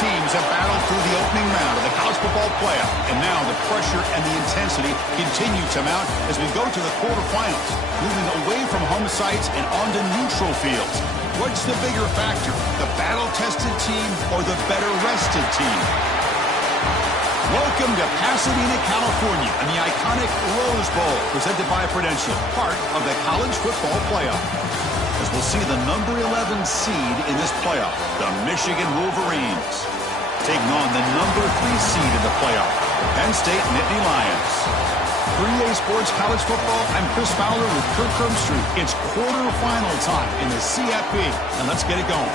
teams have battled through the opening round of the college football playoff, and now the pressure and the intensity continue to mount as we go to the quarterfinals, moving away from home sites and onto neutral fields. What's the bigger factor, the battle-tested team or the better-rested team? Welcome to Pasadena, California, and the iconic Rose Bowl, presented by Prudential, part of the college football playoff. As we'll see the number 11 seed in this playoff, the Michigan Wolverines, taking on the number 3 seed in the playoff, the Penn State Nittany Lions. 3A Sports College Football, I'm Chris Fowler with Kirk Herbstreit. It's quarterfinal time in the CFB, and let's get it going.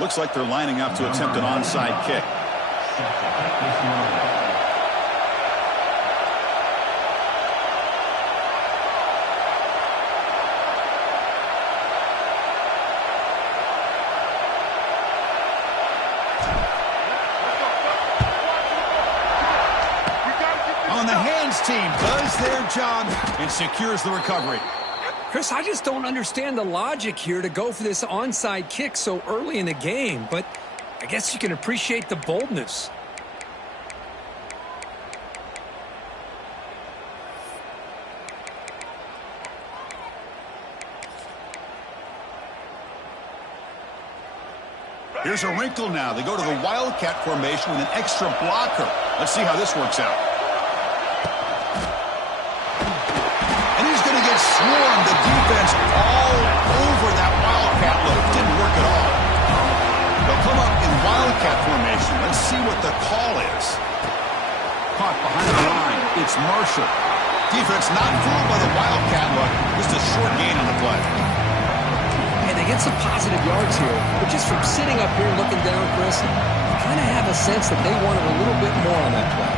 Looks like they're lining up to attempt an onside kick. On the hands team does their job and secures the recovery. Chris, I just don't understand the logic here to go for this onside kick so early in the game, but I guess you can appreciate the boldness. Here's a wrinkle now. They go to the Wildcat formation with an extra blocker. Let's see how this works out. Swarmed the defense all over that Wildcat look. Didn't work at all. They'll come up in Wildcat formation. Let's see what the call is. Caught behind the line. It's Marshall. Defense not fooled by the Wildcat look. Just a short gain on the play. And they get some positive yards here, but just from sitting up here looking down, Chris, you kind of have a sense that they wanted a little bit more on that play.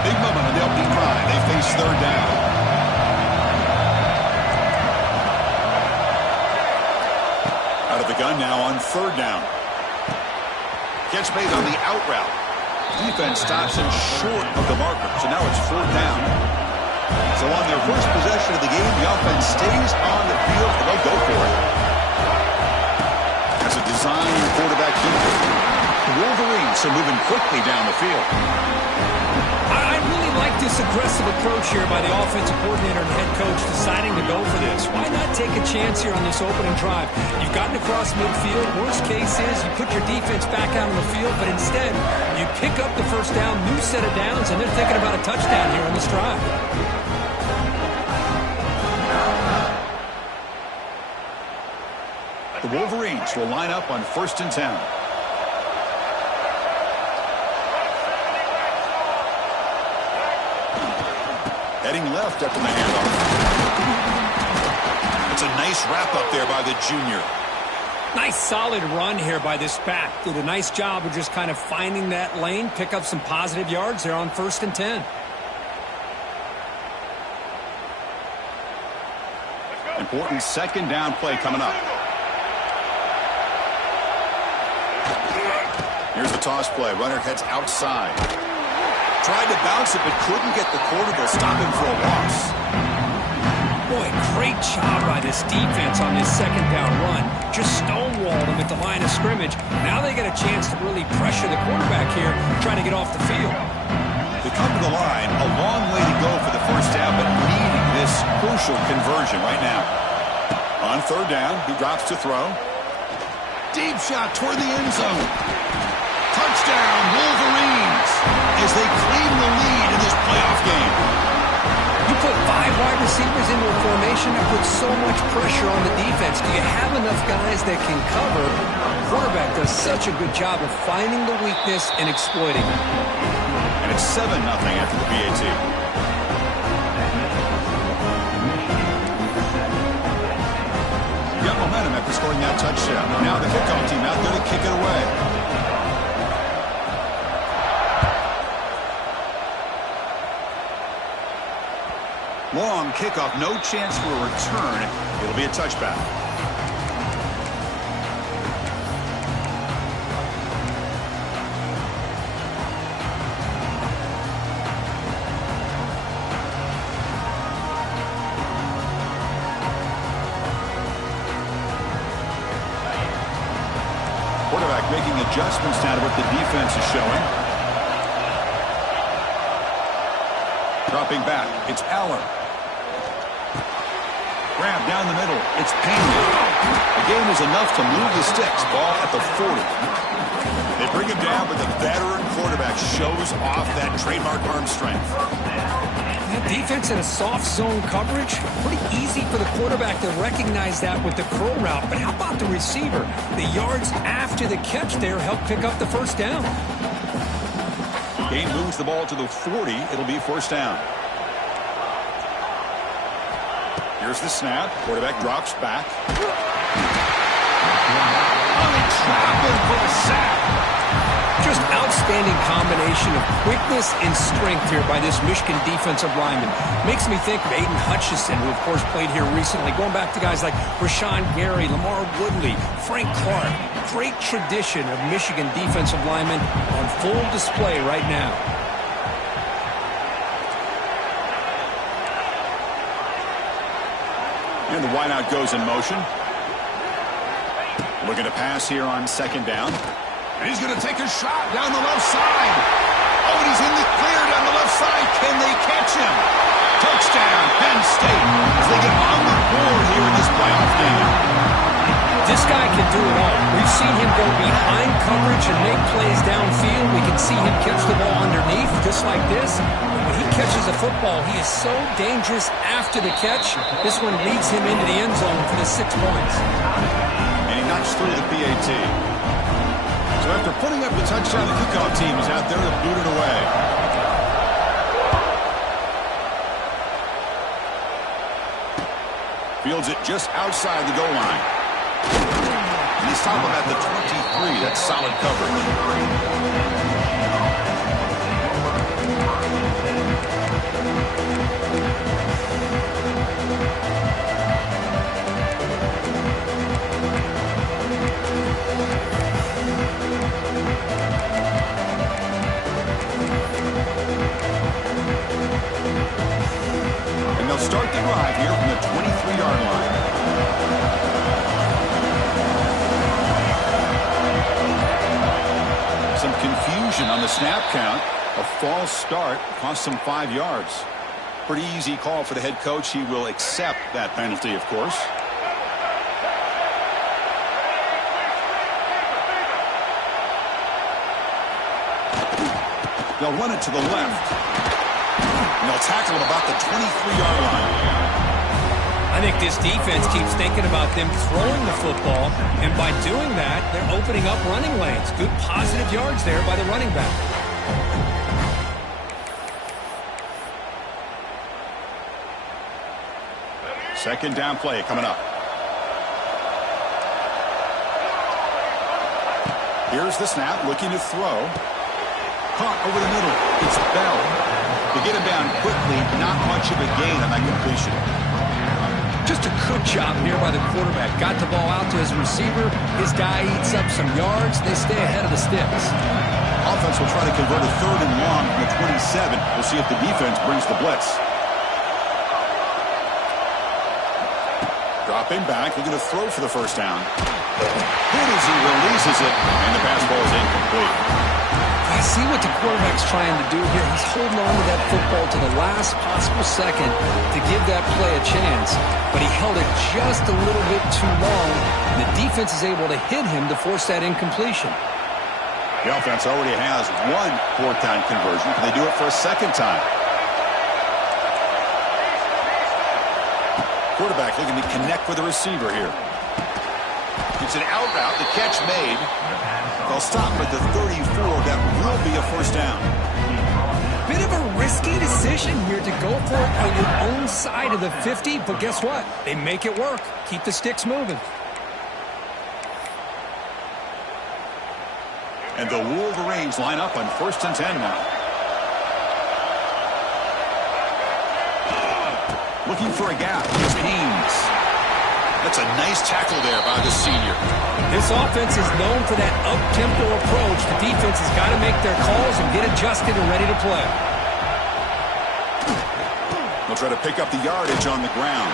Big moment on the opening drive. They face third down. Out of the gun now on third down. Catch made on the out route. Defense stops him short of the marker. So now it's fourth down. So on their first possession of the game, the offense stays on the field and they'll go for it. That's a design quarterback keeper. The Wolverines are moving quickly down the field. I really like this aggressive approach here by the offensive coordinator and head coach deciding to go for this. Why not take a chance here on this opening drive? You've gotten across midfield. Worst case is you put your defense back out on the field, but instead you pick up the first down, new set of downs, and they're thinking about a touchdown here on this drive. The Wolverines will line up on 1st and 10. Heading left after the handoff. It's a nice wrap-up there by the junior. Nice solid run here by this back. Did a nice job of just kind of finding that lane, pick up some positive yards there on 1st and 10. Important second down play coming up. Here's the toss play. Runner heads outside. Tried to bounce it, but couldn't get the quarterback. Stop him for a loss. Boy, great job by this defense on this second down run. Just stonewalled him at the line of scrimmage. Now they get a chance to really pressure the quarterback here, trying to get off the field. They come to the line, a long way to go for the first down, but needing this crucial conversion right now. On third down, he drops to throw. Deep shot toward the end zone. Touchdown, Wolverines, as they claim the lead in this playoff game. You put 5 wide receivers into a formation that puts so much pressure on the defense. Do you have enough guys that can cover? The quarterback does such a good job of finding the weakness and exploiting it. And it's 7-0 after the PAT. Got momentum after scoring that touchdown. Now the kickoff team out there to kick it away. Long kickoff, no chance for a return. It'll be a touchback. Quarterback making adjustments now to what the defense is showing. Dropping back, it's Aller. Grab down the middle, it's Penn. The game is enough to move the sticks. Ball at the 40. They bring him down, but the veteran quarterback shows off that trademark arm strength. That defense in a soft zone coverage, pretty easy for the quarterback to recognize that with the curl route. But how about the receiver? The yards after the catch there help pick up the first down. Game moves the ball to the 40. It'll be first down. Here's the snap. Quarterback drops back. Trapping for the sack. Just outstanding combination of quickness and strength here by this Michigan defensive lineman. Makes me think of Aiden Hutchinson, who, of course, played here recently. Going back to guys like Rashawn Gary, Lamar Woodley, Frank Clark. Great tradition of Michigan defensive linemen on full display right now. And the wideout goes in motion. Looking to pass here on second down. And he's going to take a shot down the left side. Oh, and he's in the clear down the left side. Can they catch him? Touchdown, Penn State, as they get on the board here in this playoff game. This guy can do it all. We've seen him go behind coverage and make plays downfield. We can see him catch the ball underneath, just like this. And when he catches a football, he is so dangerous after the catch. This one leads him into the end zone for the 6 points. And he knocks through the PAT. So after putting up the touchdown, the kickoff team is out there to boot it away. Fields it just outside the goal line. And they stop him at the 23. That's solid coverage. And they'll start the drive here from the 23-yard line. Some confusion on the snap count. A false start cost them 5 yards. Pretty easy call for the head coach. He will accept that penalty, of course. They'll run it to the left. And they'll tackle him about the 23-yard line. I think this defense keeps thinking about them throwing the football, and by doing that, they're opening up running lanes. Good positive yards there by the running back. Second down play coming up. Here's the snap, looking to throw. Caught over the middle. It's Bell. To get him down quickly, not much of a gain on that completion. Just a good job here by the quarterback. Got the ball out to his receiver. His guy eats up some yards. They stay ahead of the sticks. Offense will try to convert a 3rd and long from the 27. We'll see if the defense brings the blitz. Dropping back, looking to throw for the first down. Good as he releases it, and the pass ball is incomplete. I see what the quarterback's trying to do here. He's holding on to that football to the last possible second to give that play a chance. But he held it just a little bit too long. And the defense is able to hit him to force that incompletion. The offense already has one 4th-down conversion. Can they do it for a second time? Quarterback looking to connect with the receiver here. It's an out route. The catch made. They'll stop at the 34. That will be a first down. Bit of a risky decision here to go for it on your own side of the 50, but guess what? They make it work. Keep the sticks moving. And the Wolverines line up on 1st and 10 now. Looking for a gap. Here's Haynes. That's a nice tackle there by the senior. This offense is known for that up-tempo approach. The defense has got to make their calls and get adjusted and ready to play. They'll try to pick up the yardage on the ground.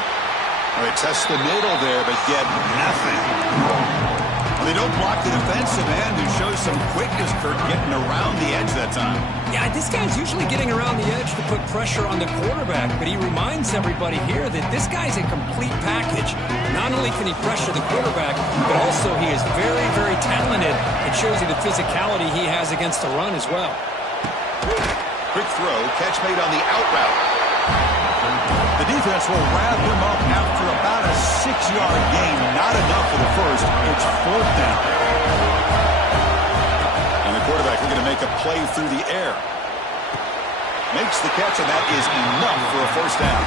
All right, test the middle there, but get nothing. Well, they don't block the defensive end, who shows some quickness, Kurt, getting around the edge that time. Yeah, this guy's usually getting around the edge to put pressure on the quarterback, but he reminds everybody here that this guy's a complete package. Not only can he pressure the quarterback, but also he is very, very talented. It shows you the physicality he has against the run as well. Quick throw, catch made on the out route. The defense will wrap him up after about a 6-yard gain. Not enough for the first. It's 4th down. And the quarterback looking to make a play through the air. Makes the catch, and that is enough for a 1st down.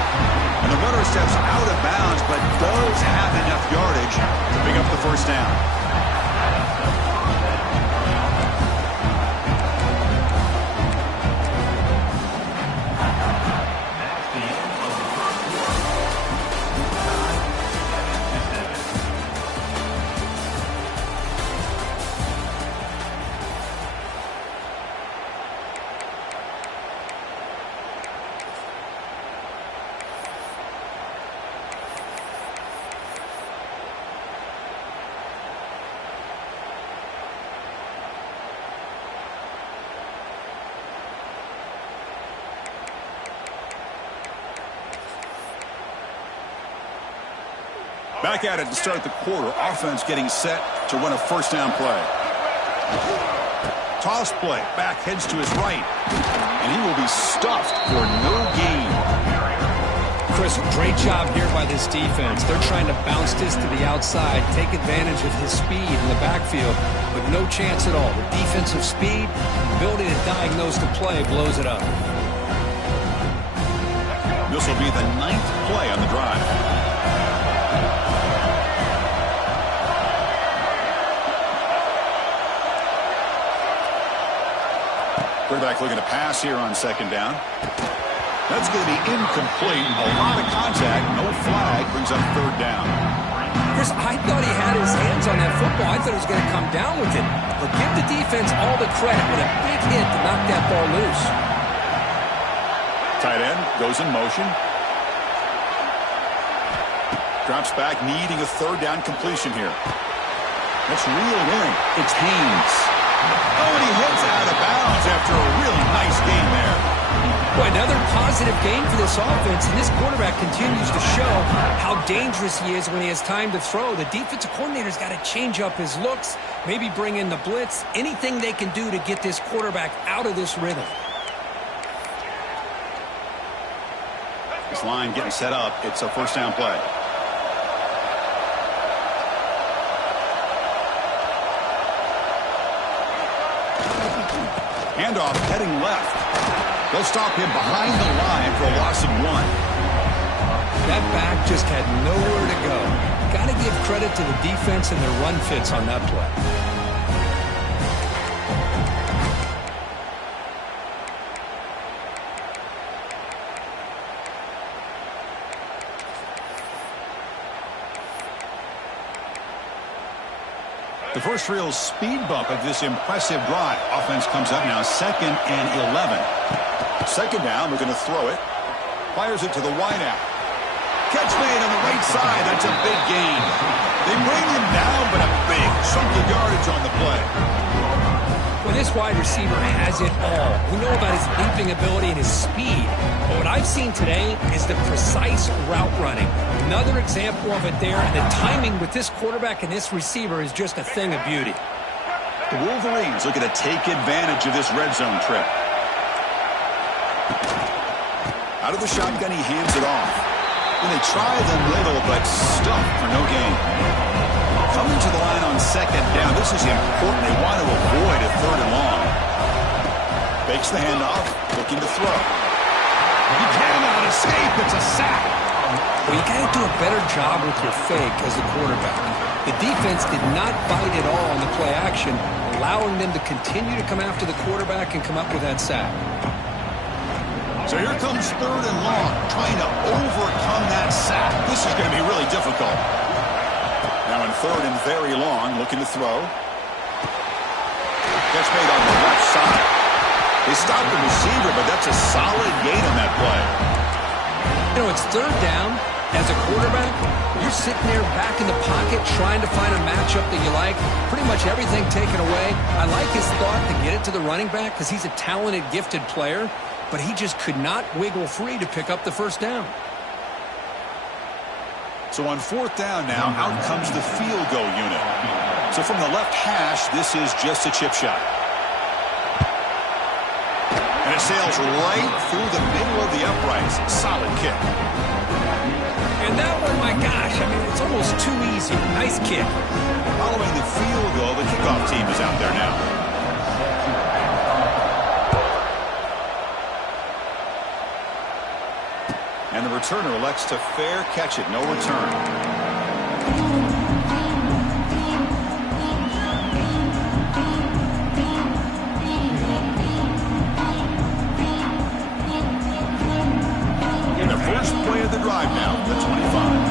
And the runner steps out of bounds, but does have enough yardage to pick up the 1st down. Back at it to start the quarter. Offense getting set to run a 1st down play. Toss play. Back heads to his right. And he will be stuffed for no gain. Chris, great job here by this defense. They're trying to bounce this to the outside, take advantage of his speed in the backfield, but no chance at all. The defensive speed, ability to diagnose the play, blows it up. This will be the 9th play on the drive. Quarterback looking to pass here on 2nd down. That's going to be incomplete. A lot of contact. No flag. Brings up 3rd down. Chris, I thought he had his hands on that football. I thought he was going to come down with it. But give the defense all the credit with a big hit to knock that ball loose. Tight end goes in motion. Drops back, needing a 3rd down completion here. That's reeled in. It's Haynes. Oh, and he hits out of bounds after a really nice game there. Boy, another positive game for this offense, and this quarterback continues to show how dangerous he is when he has time to throw. The defensive coordinator's got to change up his looks, maybe bring in the blitz, anything they can do to get this quarterback out of this rhythm. This line getting set up. It's a 1st down play. Handoff heading left. They'll stop him behind the line for a loss of 1. That back just had nowhere to go. Got to give credit to the defense and their run fits on that play. The first real speed bump of this impressive drive. Offense comes up now 2nd and 11. 2nd down, we're going to throw it. Fires it to the wideout. Catch made on the right side. That's a big gain. They bring him down, but a big chunk of yardage on the play. Well, this wide receiver has it all. We know about his leaping ability and his speed. But what I've seen today is the precise route running. Another example of it there, and the timing with this quarterback and this receiver is just a thing of beauty. The Wolverines looking to take advantage of this red zone trip. Out of the shotgun, he hands it off. And they try the middle, but stuffed for no gain. Coming to the line on 2nd down. This is important. They want to avoid a 3rd and long. Fakes the handoff, looking to throw. He cannot escape. It's a sack. Well, you got to do a better job with your fake as a quarterback. The defense did not bite at all on the play action, allowing them to continue to come after the quarterback and come up with that sack. So here comes 3rd and long, trying to overcome sack. This is going to be really difficult. Now in third and very long, looking to throw. Catch made on the left side. They stopped the receiver, but that's a solid gain on that play. You know, it's third down. As a quarterback, you're sitting there back in the pocket trying to find a matchup that you like. Pretty much everything taken away. I like his thought to get it to the running back because he's a talented, gifted player, but he just could not wiggle free to pick up the first down. So on fourth down now, out comes the field goal unit. So from the left hash, this is just a chip shot. And it sails right through the middle of the uprights. Solid kick. And that one, my gosh, I mean, it's almost too easy. Nice kick. Following the field goal, the kickoff team is out there now. And the returner elects to fair catch it. No return. In the first play of the drive now, the 25.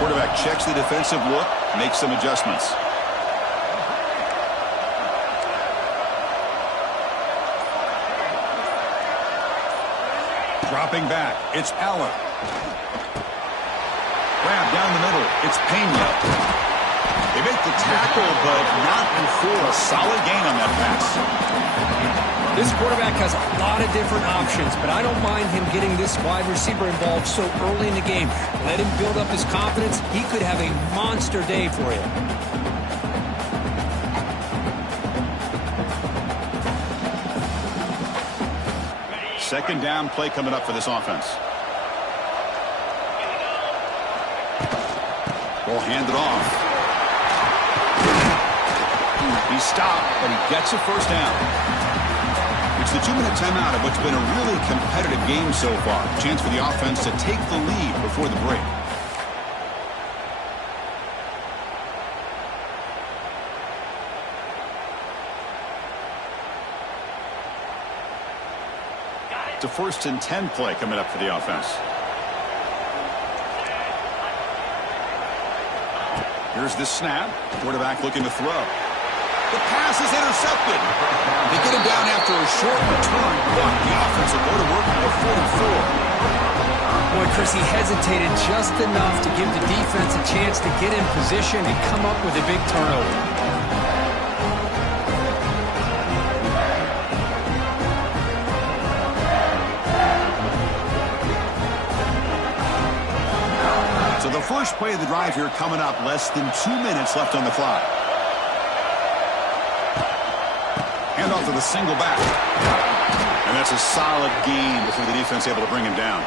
Quarterback checks the defensive look, makes some adjustments. Dropping back, it's Aller. Grab down the middle, it's Pena. They make the tackle, but not before a solid gain on that pass. This quarterback has a lot of different options, but I don't mind him getting this wide receiver involved so early in the game. Let him build up his confidence. He could have a monster day for you. Second down play coming up for this offense. Ball handed off. He stopped, but he gets a first down. It's the 2-minute timeout of what's been a really competitive game so far. Chance for the offense to take the lead before the break. It's a 1st and 10 play coming up for the offense. Here's the snap. Quarterback looking to throw. The pass is intercepted. They get him down after a short return, but the offense will go to work on the 44. Boy, Chris, he hesitated just enough to give the defense a chance to get in position and come up with a big turnover. So the first play of the drive here coming up, less than 2 minutes left on the clock. Hand off to the single back. And that's a solid gain before the defense able to bring him down.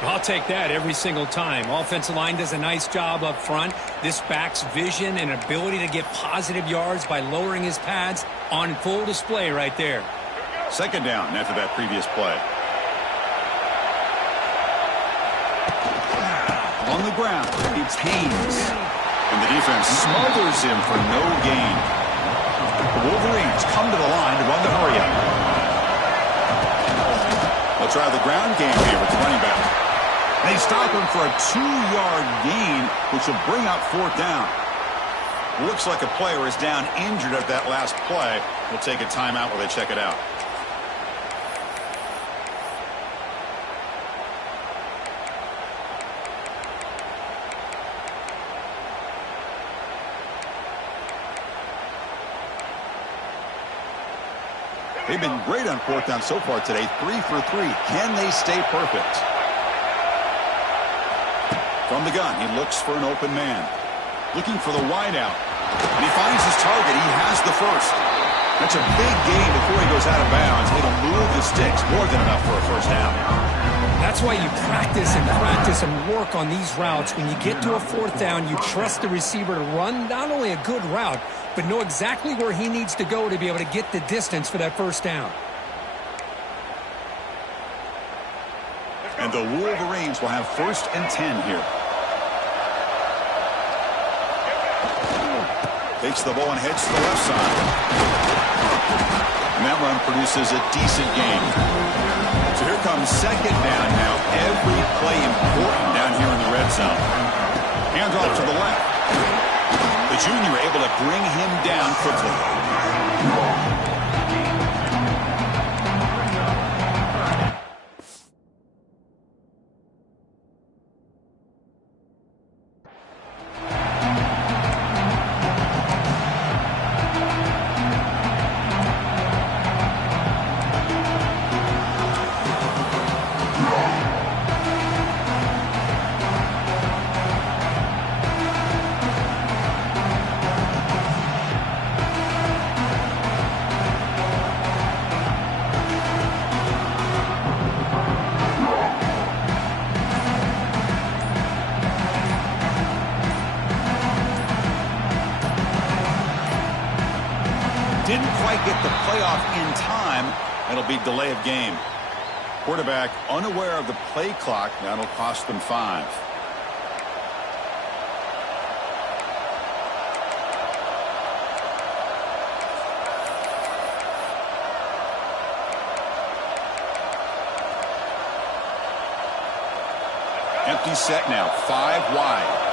I'll take that every single time. Offensive line does a nice job up front. This back's vision and ability to get positive yards by lowering his pads on full display right there. Second down after that previous play. On the ground, it's Haynes. And the defense smothers him for no gain. The Wolverines come to the line to run the hurry up. They'll try the ground game here with the running back. They stop him for a 2-yard gain, which will bring up fourth down. Looks like a player is down injured at that last play. We'll take a timeout while they check it out. They've been great on fourth down so far today. 3 for 3. Can they stay perfect? From the gun, he looks for an open man. Looking for the wideout. And he finds his target. He has the first. That's a big gain before he goes out of bounds. It'll move the sticks. More than enough for a first down. That's why you practice and work on these routes. When you get to a fourth down, you trust the receiver to run not only a good route, but know exactly where he needs to go to be able to get the distance for that first down. And the Wolverines will have 1st and 10 here. Takes the ball and heads to the left side. And that run produces a decent gain. So here comes 2nd junior able to bring him down quickly. Didn't quite get the playoff in time. It'll be delay of game. Quarterback unaware of the play clock. That'll cost them 5. Empty set now, 5 wide.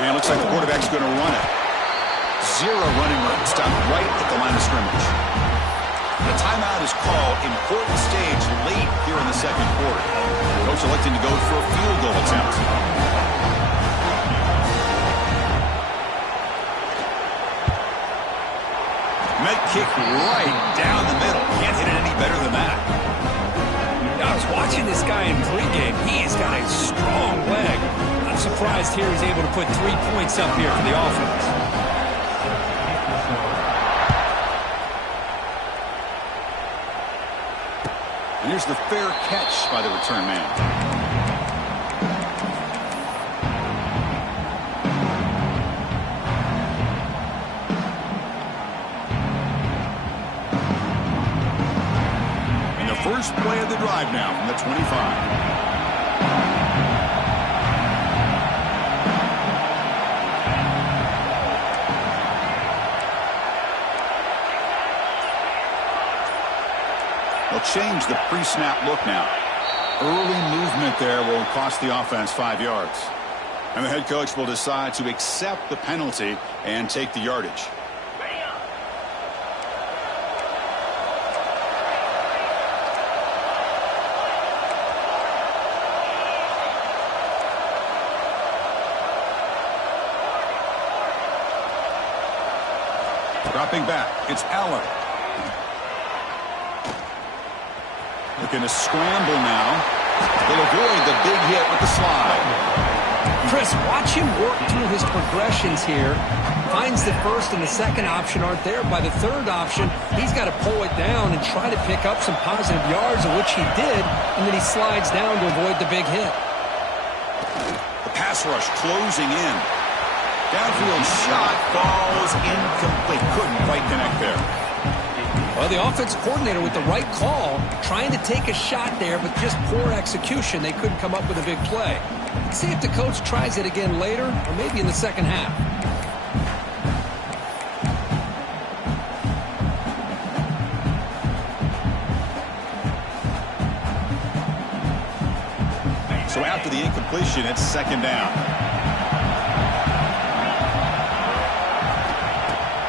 And it looks like the quarterback's going to run it. 0 running room. Stopped right at the line of scrimmage. The timeout is called. Important stage late here in the second quarter. Coach electing to go for a field goal attempt. Met kick right down the middle. Can't hit it any better than that. I was watching this guy in pregame. He's got a strong leg. I'm surprised here he's able to put 3 points up here for the offense. And here's the fair catch by the return man. First play of the drive now from the 25. They'll change the pre-snap look now. Early movement there will cost the offense 5 yards. And the head coach will decide to accept the penalty and take the yardage. Dropping back, it's Allen. Looking to scramble now. They'll avoid the big hit with the slide. Chris, watch him work through his progressions here. Finds the first and the second option aren't there. By the third option, he's got to pull it down and try to pick up some positive yards, of which he did, and then he slides down to avoid the big hit. The pass rush closing in. Downfield shot falls incomplete. Couldn't quite connect there. Well, the offense coordinator with the right call, trying to take a shot there, but just poor execution. They couldn't come up with a big play. Let's see if the coach tries it again later, or maybe in the second half. So after the incompletion, it's second down.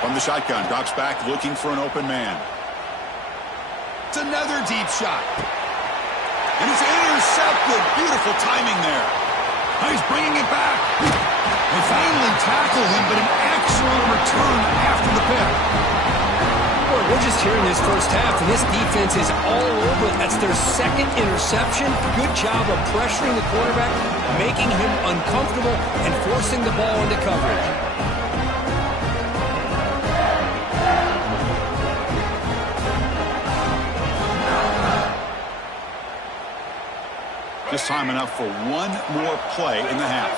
From the shotgun, drops back, looking for an open man. It's another deep shot. And it's intercepted. Beautiful timing there. Now he's bringing it back. They finally tackle him, but an excellent return after the pick. Boy, we're just hearing this first half, and this defense is all over it. That's their second interception. Good job of pressuring the quarterback, making him uncomfortable, and forcing the ball into coverage. Just time enough for one more play in the half.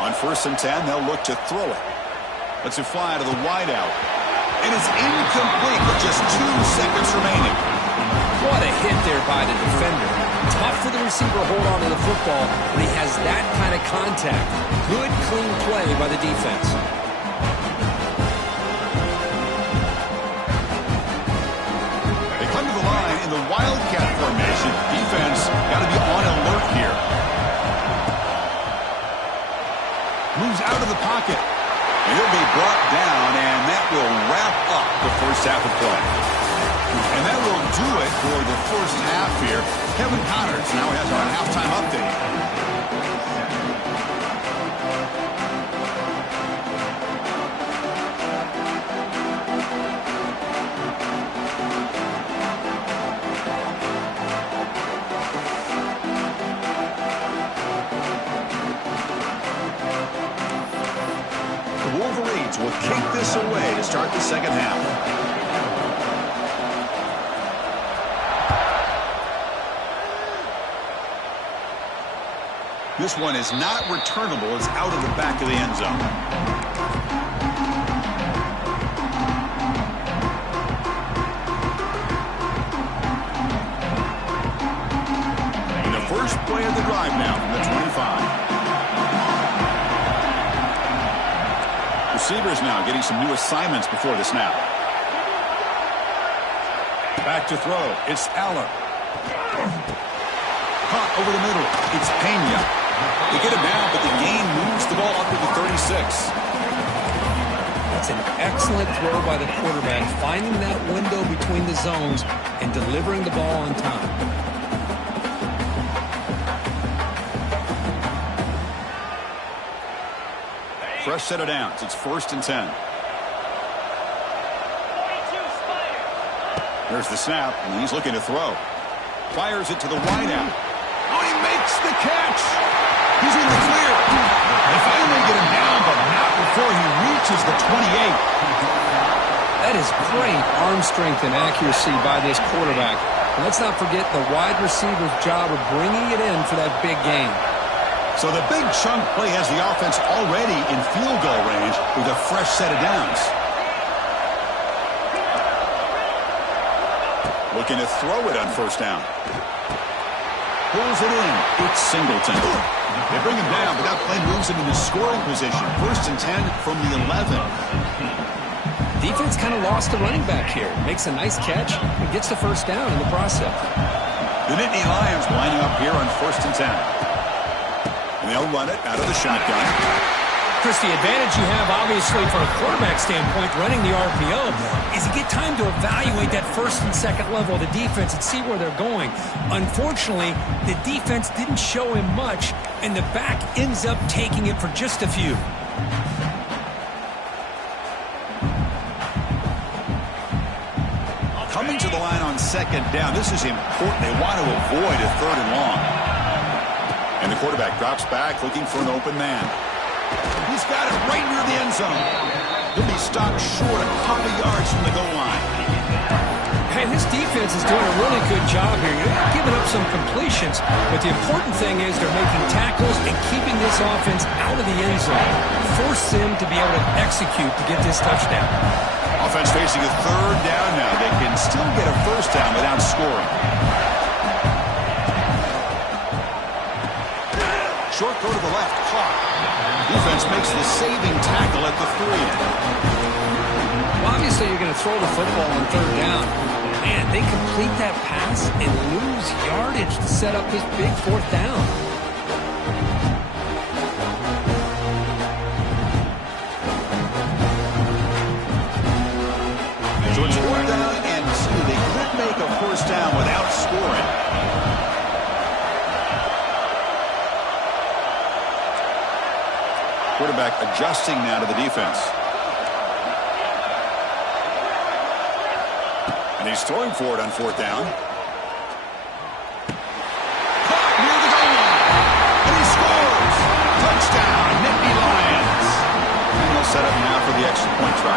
On 1st and 10, they'll look to throw it. Lets it fly to the wideout. And it's incomplete with just 2 seconds remaining. What a hit there by the defender. Tough for the receiver to hold on to the football when he has that kind of contact. Good, clean play by the defense. They come to the line in the Wildcat formation. Defense got to be on alert here. Moves out of the pocket. And he'll be brought down, and that will wrap up the first half of play. And that will do it for the first half here. Kevin Connors now has our halftime update. Wolverines will kick this away to start the second half. This one is not returnable. It's out of the back of the end zone. And the first play of the drive now from the 25. Receivers now getting some new assignments before the snap. Back to throw. It's Aller. Caught over the middle. It's Pena. They get him down, but the gain moves the ball up to the 36. That's an excellent throw by the quarterback, finding that window between the zones and delivering the ball on time. Fresh set of downs. It's 1st and 10. There's the snap, and he's looking to throw. Fires it to the wideout. Oh, he makes the catch. He's in the clear. They finally get him down, but not before he reaches the 28. That is great arm strength and accuracy by this quarterback. And let's not forget the wide receiver's job of bringing it in for that big gain. So the big chunk play has the offense already in field goal range with a fresh set of downs. Looking to throw it on first down. Pulls it in. It's Singleton. They bring him down, but that play moves him into scoring position. 1st and 10 from the 11. Defense kind of lost the running back here. Makes a nice catch and gets the first down in the process. The Nittany Lions lining up here on 1st and 10. And they'll run it out of the shotgun. Chris, the advantage you have, obviously, from a quarterback standpoint, running the RPO, is you get time to evaluate that first and second level of the defense and see where they're going. Unfortunately, the defense didn't show him much, and the back ends up taking it for just a few. Coming to the line on 2nd down. This is important. They want to avoid a 3rd and long. And the quarterback drops back looking for an open man. He's got it right near the end zone. He'll be stopped short a couple yards from the goal line. Hey, this defense is doing a really good job here. They're giving up some completions, but the important thing is they're making tackles and keeping this offense out of the end zone. Force them to be able to execute to get this touchdown. Offense facing a 3rd down now. They can still get a first down without scoring. Short throw to the left, caught. Defense makes the saving tackle at the 3. Well, obviously, you're going to throw the football on 3rd down. Man, they complete that pass and lose yardage to set up this big 4th down. So it's 4th down and 2. They could make a first down without scoring. Quarterback adjusting now to the defense. And he's throwing for it on 4th down. Caught near the goal line. And he scores. Touchdown, Nittany Lions. And they'll set up now for the extra point try.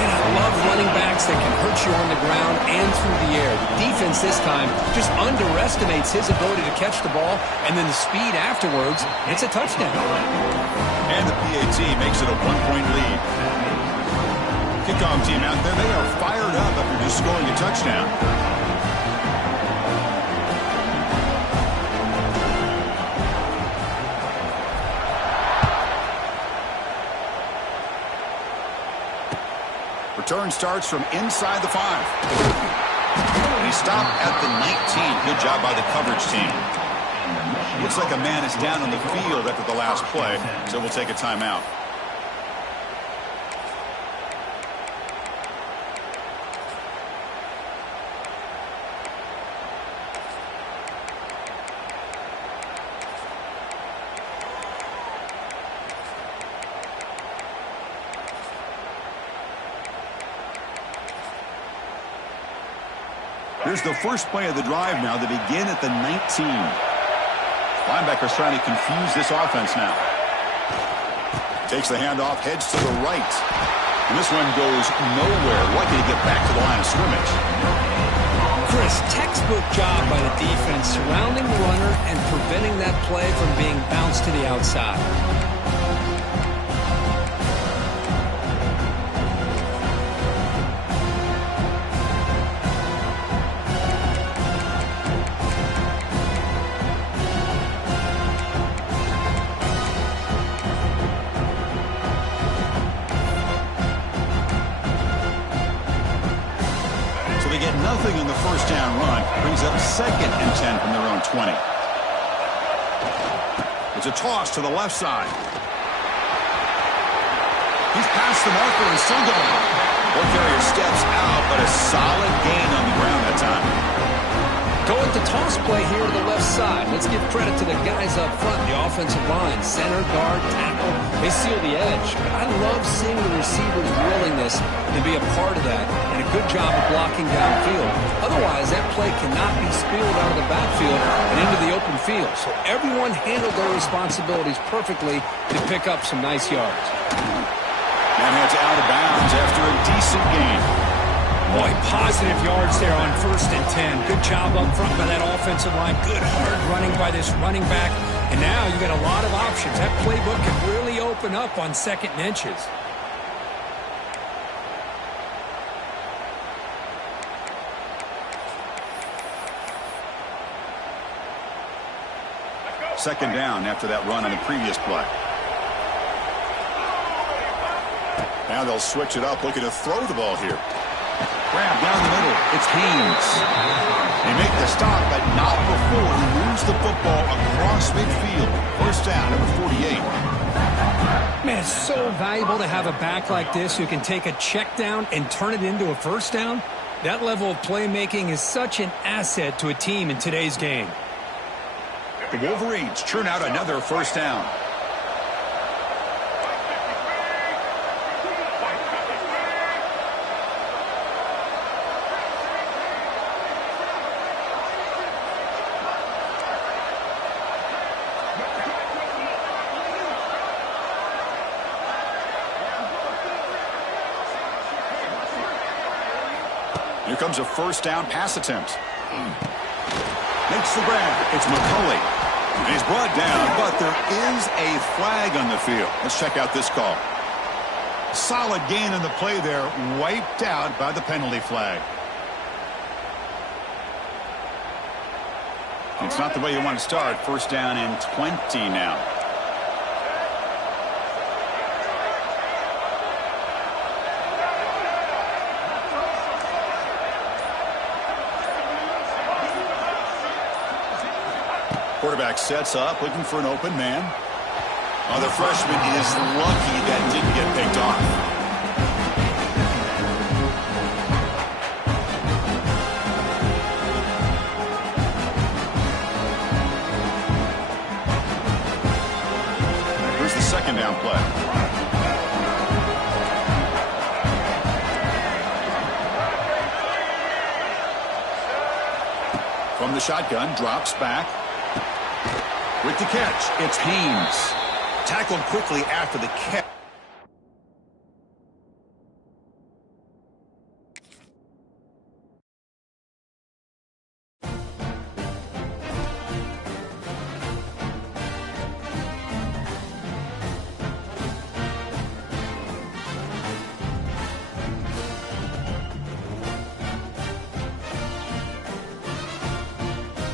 And I love running backs that can hurt you on the ground and through the air. The defense this time just underestimates his ability to catch the ball, and then the speed afterwards, it's a touchdown. And the PAT makes it a 1-point lead. Kickoff team out there, they are fired up after just scoring a touchdown. Return starts from inside the 5. He stopped at the 19. Good job by the coverage team. Looks like a man is down on the field after the last play, so we'll take a timeout. Here's the first play of the drive now. They begin at the 19. Linebacker's trying to confuse this offense now. Takes the handoff, heads to the right. And this one goes nowhere. Lucky to get back to the line of scrimmage. Chris, textbook job by the defense surrounding the runner and preventing that play from being bounced to the outside. Nothing in the first down run. Brings up 2nd and 10 from their own 20. It's a toss to the left side. He's past the marker and still going. Ball carrier steps out, but a solid gain on the ground that time. Go with the toss play here to the left side. Let's give credit to the guys up front, the offensive line, center, guard, tackle. They seal the edge. But I love seeing the receiver's willingness to be a part of that, and a good job of blocking downfield. Otherwise, that play cannot be spilled out of the backfield and into the open field. So everyone handled their responsibilities perfectly to pick up some nice yards. And heads out of bounds after a decent gain. Boy, positive yards there on 1st and 10. Good job up front by that offensive line. Good hard running by this running back. And now you got a lot of options. That playbook can really open up on 2nd and inches. Second down after that run on the previous play. Now they'll switch it up, looking to throw the ball here. Grab down the middle. It's Haynes. They make the stop, but not before he moves the football across midfield. First down, number 48. Man, it's so valuable to have a back like this who can take a check down and turn it into a first down. That level of playmaking is such an asset to a team in today's game. The Wolverines churn out another first down. Here comes a first down pass attempt. Makes the grab. It's McCulley. And he's brought down, but there is a flag on the field. Let's check out this call. Solid gain in the play there, wiped out by the penalty flag. It's not the way you want to start. First down and 20 now. Quarterback sets up, looking for an open man. Oh, the freshman is lucky that didn't get picked off. Here's the second down play. From the shotgun, drops back. With the catch, it's Haynes. Tackled quickly after the catch.